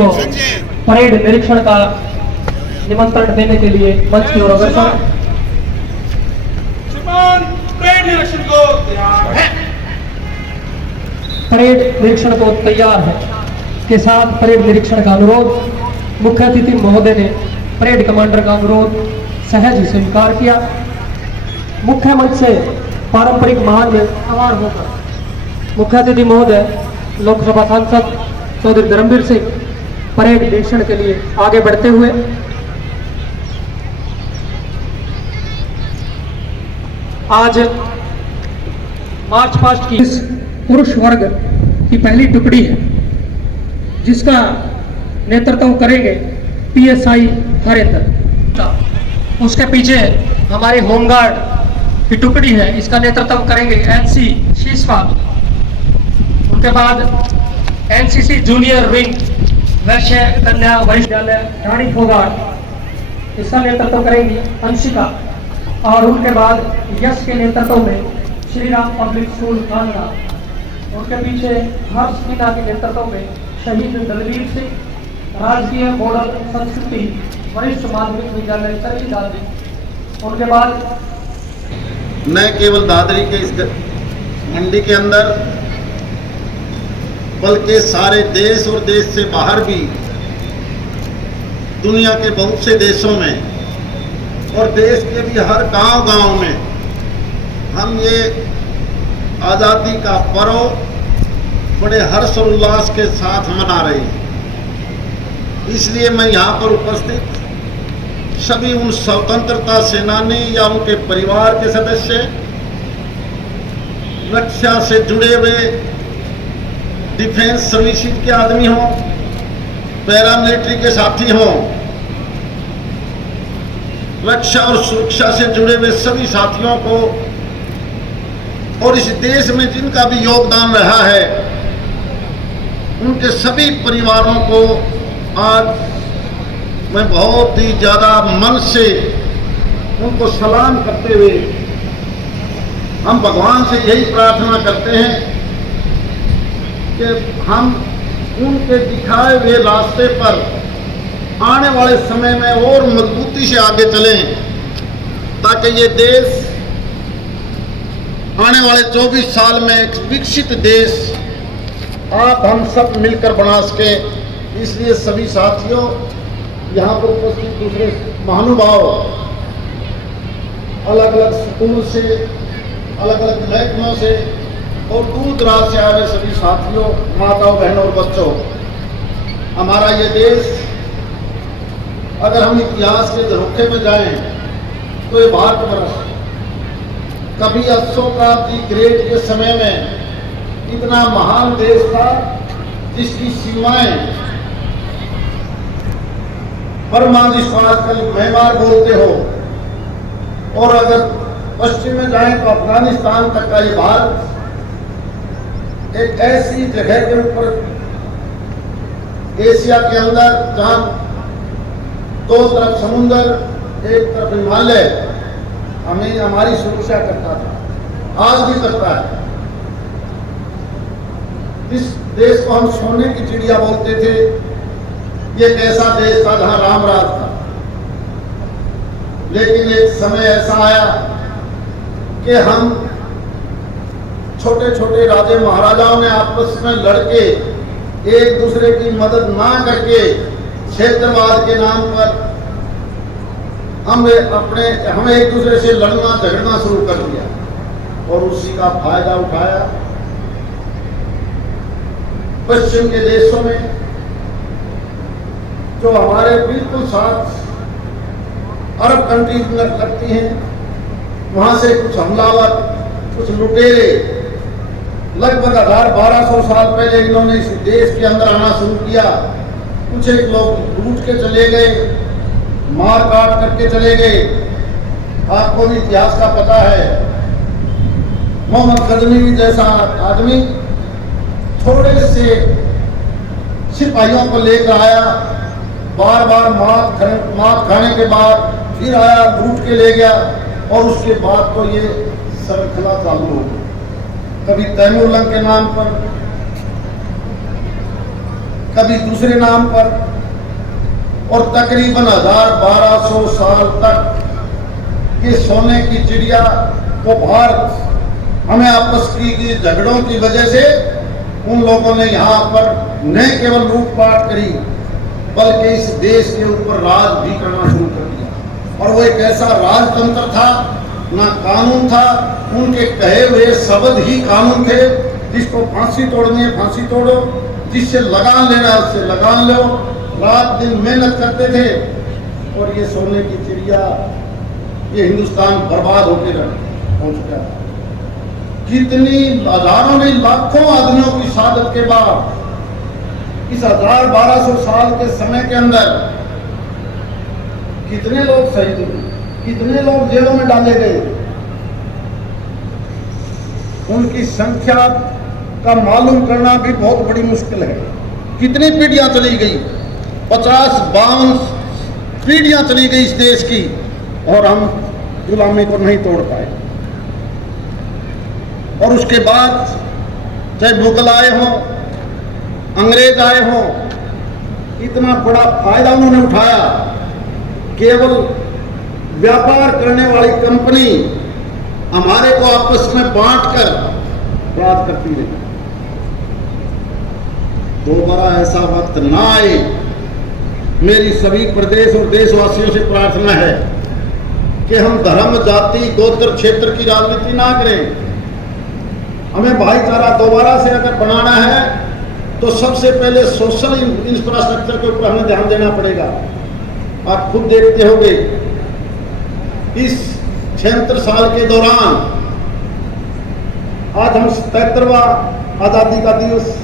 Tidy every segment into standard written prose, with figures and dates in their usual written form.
को परेड निरीक्षण का निमंत्रण देने के लिए मंच की ओर अग्रसर। परेड निरीक्षण को तैयार है। परेड निरीक्षण को तैयार है के साथ परेड निरीक्षण का अनुरोध मुख्य अतिथि महोदय ने परेड कमांडर का अनुरोध सहज ही स्वीकार किया। मुख्य मंच से पारंपरिक महान में सवार होकर मुख्य अतिथि महोदय लोकसभा सांसद चौधरी धर्मवीर सिंह परेड निरीक्षण के लिए आगे बढ़ते हुए आज मार्च पास्ट की इस पुरुष वर्ग की पहली टुकड़ी है जिसका नेतृत्व करेंगे पीएसआई हरेंद्र। उसके पीछे हमारी होमगार्ड की टुकड़ी है, इसका नेतृत्व करेंगे एनसी शीशवा। उनके बाद एनसीसी जूनियर विंग वैश्य कन्या वरिष्ठ विद्यालय रानी फोगाट, इसका नेतृत्व करेंगी अंशिका। और उनके बाद यश के नेतृत्व में श्री राम पब्लिक स्कूल खानगा। उनके पीछे हर्ष मीना के नेतृत्व में शहीद दलवीर सिंह राजकीय मॉडल संस्कृति वरिष्ठ माध्यमिक विद्यालय चरखी दादरी। उनके बाद न केवल दादरी के इस मंडी के अंदर बल्कि सारे देश और देश से बाहर भी दुनिया के बहुत से देशों में और देश के भी हर गांव-गांव में हम ये आज़ादी का पर्व बड़े हर्ष और उल्लास के साथ मना रहे हैं। इसलिए मैं यहाँ पर उपस्थित सभी उन स्वतंत्रता सेनानी या उनके परिवार के सदस्य, रक्षा से जुड़े हुए डिफेंस सर्विसेज के आदमी हों, पैरामिलिट्री के साथी हों, रक्षा और सुरक्षा से जुड़े हुए सभी साथियों को और इस देश में जिनका भी योगदान रहा है उनके सभी परिवारों को आज मैं बहुत ही ज़्यादा मन से उनको सलाम करते हुए हम भगवान से यही प्रार्थना करते हैं कि हम उनके दिखाए हुए रास्ते पर आने वाले समय में और मजबूती से आगे चलें ताकि ये देश आने वाले 24 साल में एक विकसित देश आप हम सब मिलकर बना सके। इसलिए सभी साथियों, यहाँ पर उपस्थित दूसरे महानुभाव, अलग अलग स्कूल से, अलग अलग महकमों से और दूर दराज से आए हुए सभी साथियों, माताओं, बहनों और बच्चों, हमारा ये देश अगर हम इतिहास के झरोखे में जाएं तो ये भारत वर्ष कभी अशोका दी ग्रेट के समय में इतना महान देश था जिसकी सीमाएं परमाविश्वास का मेहमान बोलते हो। और अगर पश्चिम में जाएं तो अफगानिस्तान तक का ये भारत एक ऐसी जगह के ऊपर एशिया के अंदर जहां दो तरफ समुंदर, एक तरफ हिमालय हमें हमारी सुरक्षा करता था, आज भी करता है। इस देश को हम सोने की चिड़िया बोलते थे। ये एक ऐसा देश था जहां राम राज था, लेकिन एक समय ऐसा आया कि हम छोटे छोटे राजे महाराजाओं ने आपस में लड़के एक दूसरे की मदद ना करके क्षेत्रवाद के नाम पर हमें एक दूसरे से लड़ना झगड़ना शुरू कर दिया और उसी का फायदा उठाया पश्चिम के देशों में जो हमारे बिल्कुल साथ अरब कंट्रीज में लगती हैं। वहां से कुछ हमलावर, कुछ लुटेरे लगभग 1200 साल पहले इन्होंने इस देश के अंदर आना शुरू किया। कुछ एक लोग लूट के चले गए, मार काट करके चले गए। आपको भी इतिहास का पता है, मोहम्मद गजनवी जैसा आदमी थोड़े से सिपाहियों को लेकर आया, बार बार मार खाने के बाद फिर आया, लूट के ले गया और उसके बाद तो ये श्रृंखला चालू हो गई। कभी तैमूर लंग के नाम पर, कभी दूसरे नाम पर, और तकरीबन 1200 साल तक ये सोने की चिड़िया को भारत हमें आपस की झगड़ों की वजह से उन लोगों ने यहाँ पर न केवल लूटपाट करी बल्कि इस देश के ऊपर राज भी करना शुरू कर दिया। और वो एक ऐसा राजतंत्र था, ना कानून था, उनके कहे हुए शब्द ही कानून थे। जिसको फांसी तोड़नी है फांसी तोड़ो, जिससे लगान लेना है उससे लगान लो। रात दिन मेहनत करते थे और ये सोने की चिड़िया, ये हिंदुस्तान बर्बाद होकर पहुंच गया। कितनी हजारों नहीं लाखों आदमियों की शहादत के बाद इस 1200 साल के समय के अंदर कितने लोग शहीद हुए, कितने लोग जेलों में डाले गए, उनकी संख्या का मालूम करना भी बहुत बड़ी मुश्किल है। कितनी पीढ़ियां चली गई, 50-52 पीढ़ियां चली गई इस देश की, और हम गुलामी को नहीं तोड़ पाए। और उसके बाद चाहे मुगल आए हों, अंग्रेज आए हों, इतना बड़ा फायदा उन्होंने उठाया। केवल व्यापार करने वाली कंपनी हमारे को आपस में बांटकर अपराध करती रही। दोबारा ऐसा वक्त ना आए, मेरी सभी प्रदेश और देशवासियों से प्रार्थना है कि हम धर्म, जाति, गोत्र, क्षेत्र की राजनीति ना करें। हमें भाईचारा दोबारा से अगर बनाना है तो सबसे पहले सोशल इंफ्रास्ट्रक्चर के ऊपर हमें ध्यान देना पड़ेगा। आप खुद देखते होंगे इस 76 साल के दौरान आज हम 73वां आज़ादी का दिवस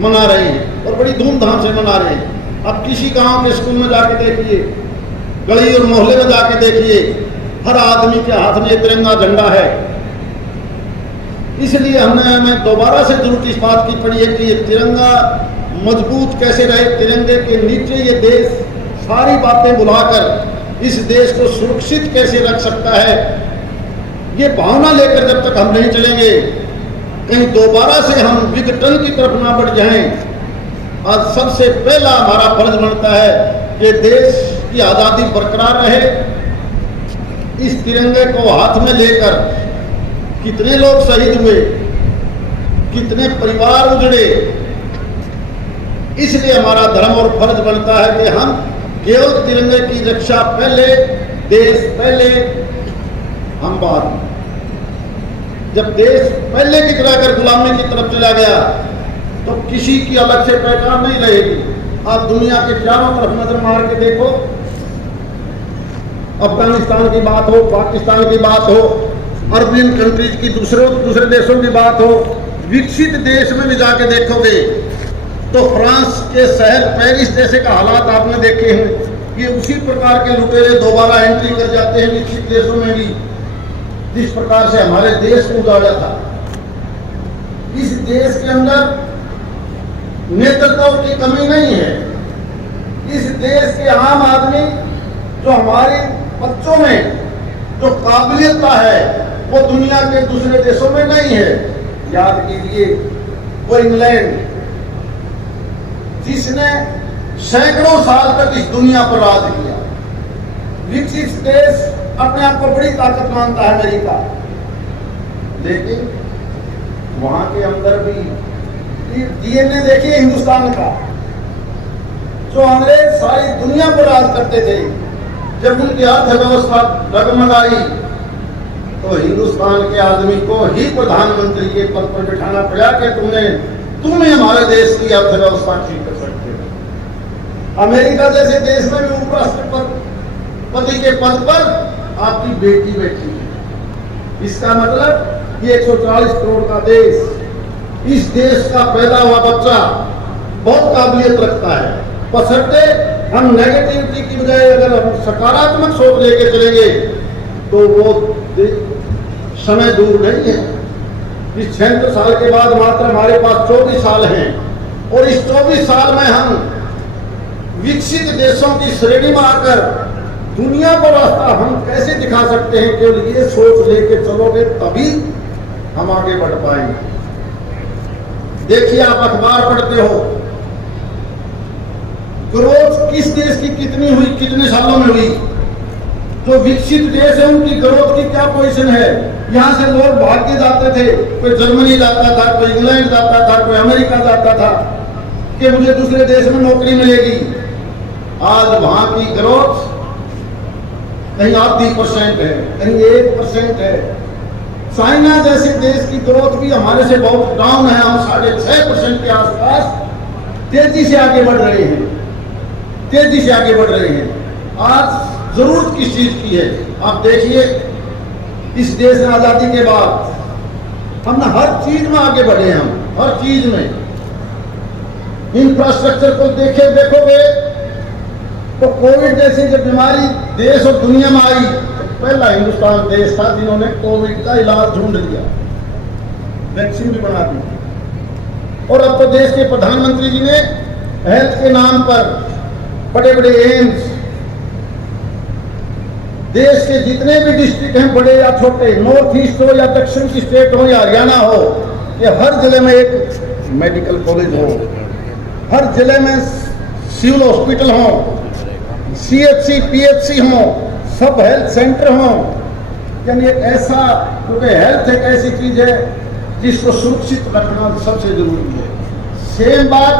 मना रहे हैं और बड़ी धूमधाम से मना रहे हैं। अब किसी गांव के स्कूल में जाके देखिए, गली और मोहल्ले में जाके देखिए, हर आदमी के हाथ में तिरंगा झंडा है। इसलिए हमें दोबारा से जरूरत इस बात की पड़ी है कि ये तिरंगा मजबूत कैसे रहे, तिरंगे के नीचे ये देश सारी बातें बुलाकर इस देश को सुरक्षित कैसे रख सकता है। ये भावना लेकर जब तक हम नहीं चलेंगे, कहीं दोबारा से हम विघटन की तरफ ना बढ़ जाएं। आज सबसे पहला हमारा फर्ज बनता है कि देश की आज़ादी बरकरार रहे। इस तिरंगे को हाथ में लेकर कितने लोग शहीद हुए, कितने परिवार उजड़े, इसलिए हमारा धर्म और फर्ज बनता है कि हम केवल तिरंगे की रक्षा पहले, देश पहले, हम बाद में। जब देश पहले की तरह अगर गुलामी की तरफ चला गया तो किसी की अलग से पहचान नहीं रहेगी। आप दुनिया के चारों तरफ नजर मार के देखो, अफगानिस्तान की बात हो, पाकिस्तान की बात हो, अरबियन कंट्रीज की दूसरे देशों की बात हो, विकसित देश में भी जाके देखोगे तो फ्रांस के शहर पेरिस जैसे का हालात आपने देखे हैं। ये उसी प्रकार के लुटेरे दोबारा एंट्री कर जाते हैं विकसित देशों में भी, जिस प्रकार से हमारे देश को उजाड़ा था। इस देश के अंदर नेतृत्व की कमी नहीं है। इस देश के आम आदमी जो हमारे बच्चों में जो काबिलियत है वो दुनिया के दूसरे देशों में नहीं है। याद कीजिए, वो इंग्लैंड जिसने सैकड़ों साल तक इस दुनिया पर राज किया, विकसित देश अपने आप को बड़ी ताकत मानता है अमेरिका, लेकिन वहां के अंदर भी डीएनए देखिए हिंदुस्तान का। जो अंग्रेज सारी दुनिया पर राज करते थे, जब उनकी अर्थव्यवस्था डगमगाई तो हिंदुस्तान के आदमी को ही प्रधानमंत्री के पद पर बिठाना पड़ा कि तुम ही हमारे देश की अर्थव्यवस्था ठीक कर सकते हो। अमेरिका जैसे देश में भी उपराष्ट्रपति के पद पर आपकी बेटी बैठी है। इसका मतलब ये 140 करोड़ का देश, इस देश का पैदा हुआ बच्चा बहुत काबिलियत रखता है। बशर्ते हम नेगेटिविटी की बजाय अगर हम सकारात्मक सोच लेके चलेंगे तो वो समय दूर नहीं है। इस 76 साल के बाद मात्र हमारे पास 24 साल हैं और इस 24 साल में हम विकसित देशों की श्रेणी में आकर दुनिया को रास्ता हम कैसे दिखा सकते हैं। केवल ये सोच लेके चलोगे तभी हम आगे बढ़ पाएंगे। देखिए, आप अखबार पढ़ते हो, ग्रोथ किस देश की कितनी हुई, कितने सालों में हुई। जो विकसित देश है उनकी ग्रोथ की क्या पोजीशन है। यहाँ से लोग भाग के जाते थे, कोई जर्मनी जाता था, कोई इंग्लैंड जाता था, कोई अमेरिका जाता था कि मुझे दूसरे देश में नौकरी मिलेगी। आज वहां की ग्रोथ कहीं 0.5% है, कहीं 1% है। चाइना जैसे देश की ग्रोथ भी हमारे से बहुत डाउन है। हम 6.5% के आसपास तेजी से आगे बढ़ रहे हैं, तेजी से आगे बढ़ रहे हैं। आज जरूरत किस चीज की है। आप देखिए, इस देश में आजादी के बाद हमने हर चीज में आगे बढ़े। हम हर चीज में इंफ्रास्ट्रक्चर को देखोगे तो कोविड जैसी जब बीमारी देश और दुनिया में आई तो पहला हिंदुस्तान देश था जिन्होंने कोविड का इलाज ढूंढ लिया, वैक्सीन भी बना दी। और अब तो देश के प्रधानमंत्री जी ने हेल्थ के नाम पर बड़े बड़े एम्स, देश के जितने भी डिस्ट्रिक्ट हैं, बड़े या छोटे, नॉर्थ ईस्ट हो या दक्षिण की स्टेट हो या हरियाणा हो, ये हर जिले में एक मेडिकल कॉलेज हो, हर जिले में सिविल हॉस्पिटल हो, CHC PHC हो, सब हेल्थ सेंटर हो। यानी एक ऐसा, क्योंकि हेल्थ एक ऐसी चीज है जिसको सुरक्षित रखना सबसे जरूरी है। सेम बात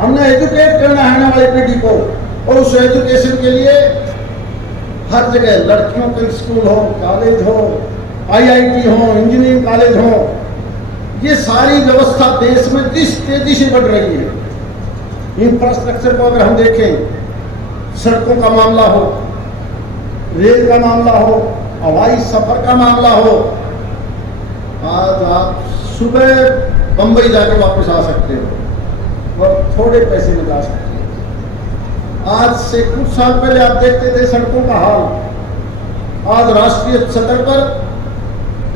हमने एजुकेट करना है आने वाली पीढ़ी को, और उस एजुकेशन के लिए हर जगह लड़कियों के स्कूल हो, कॉलेज हो, IIT हो, इंजीनियरिंग कॉलेज हो, ये सारी व्यवस्था देश में जिस तेजी से बढ़ रही है। इंफ्रास्ट्रक्चर को अगर हम देखें, सड़कों का मामला हो, रेल का मामला हो, हवाई सफर का मामला हो, आज आप सुबह बंबई जाकर वापस आ सकते हो और थोड़े पैसे में जा सकते हो। आज से कुछ साल पहले आप देखते थे सड़कों का हाल। आज राष्ट्रीय स्तर पर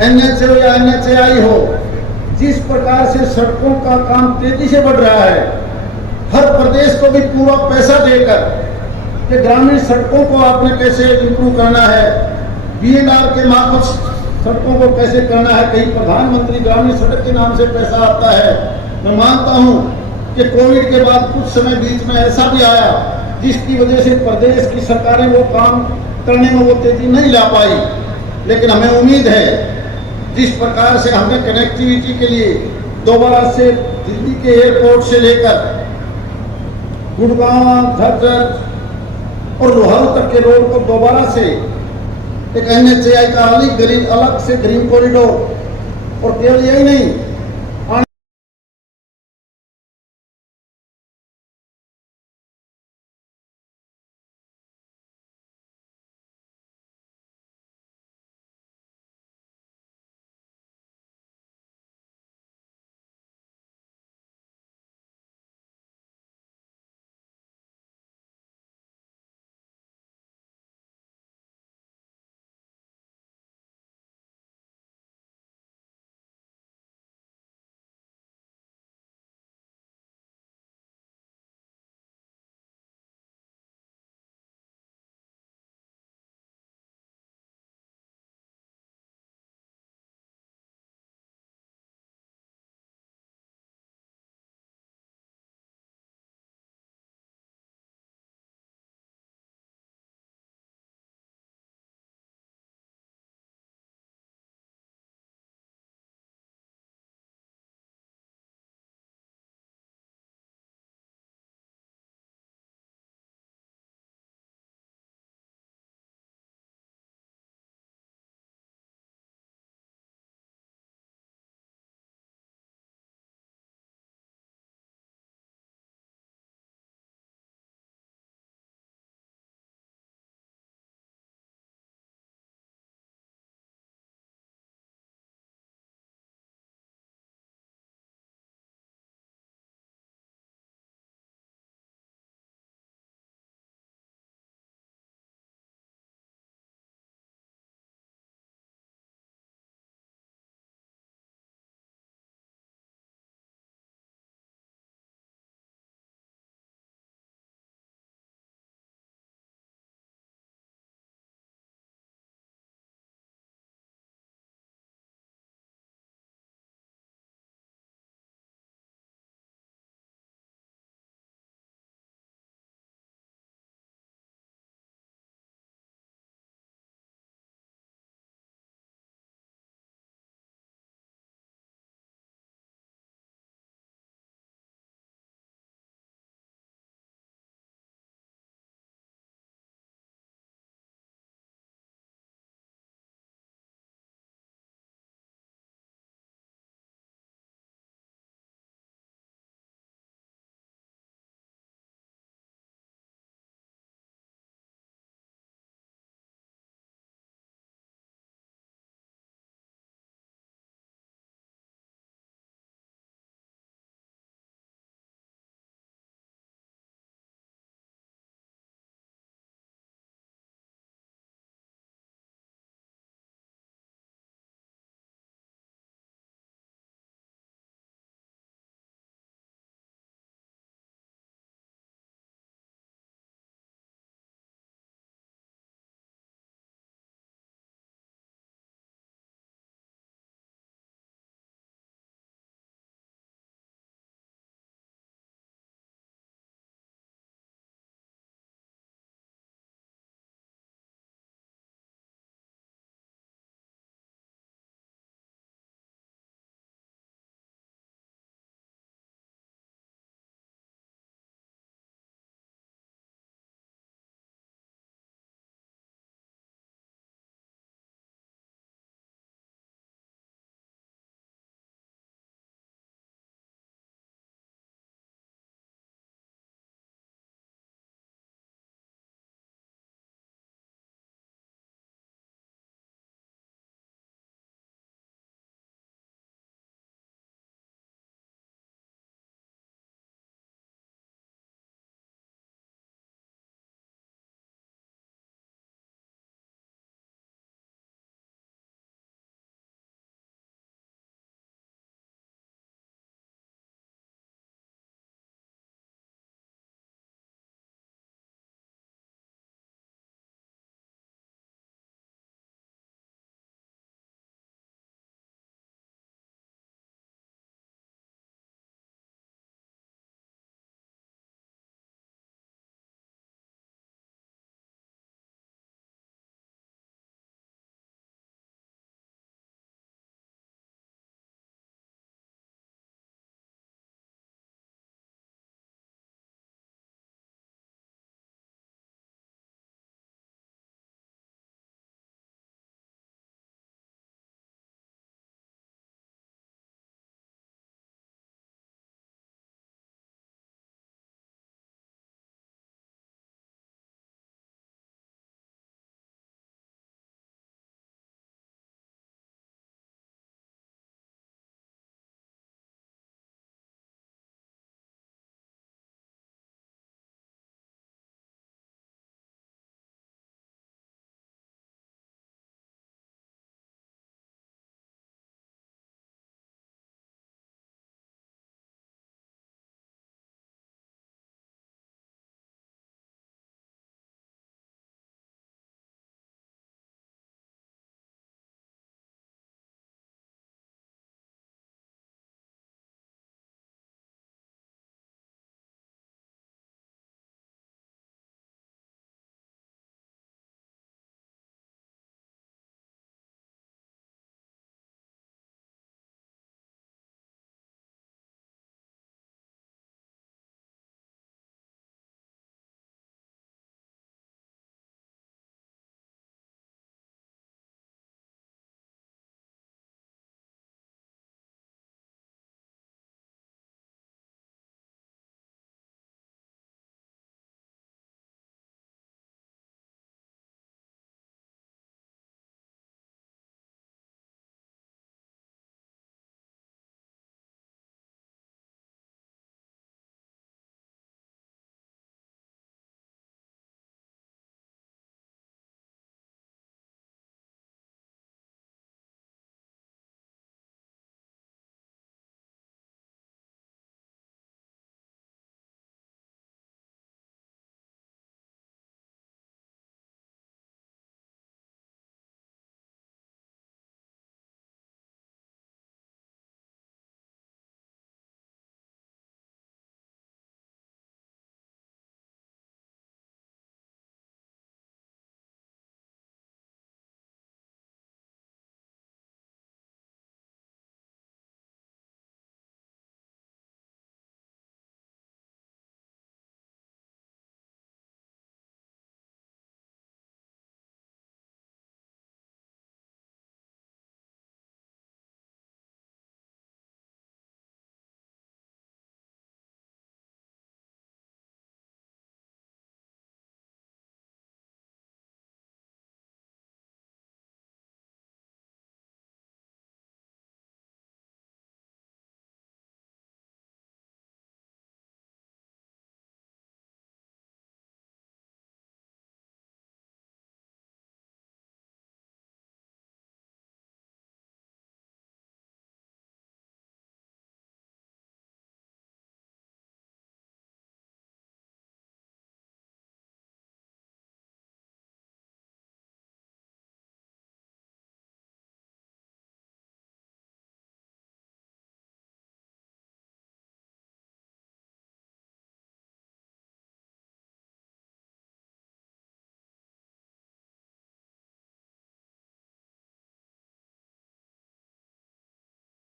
NH हो या NHAI हो, जिस प्रकार से सड़कों का काम तेजी से बढ़ रहा है, हर प्रदेश को भी पूरा पैसा देकर कि ग्रामीण सड़कों को आपने कैसे इंप्रूव करना है, BNR के मार्फत सड़कों को कैसे करना है। कहीं प्रधानमंत्री ग्रामीण सड़क के नाम से पैसा आता है। मैं मानता हूं कि कोविड के बाद कुछ समय बीच में ऐसा भी आया जिसकी वजह से प्रदेश की सरकारें वो काम करने में वो तेजी नहीं ला पाई, लेकिन हमें उम्मीद है जिस प्रकार से हमने कनेक्टिविटी के लिए दोबारा से दिल्ली के एयरपोर्ट से लेकर गुड़गांव, झज्जर और लोहारू तक के रोड को दोबारा से एक NHAI का अलग से ग्रीन कॉरिडोर, और केवल यही नहीं,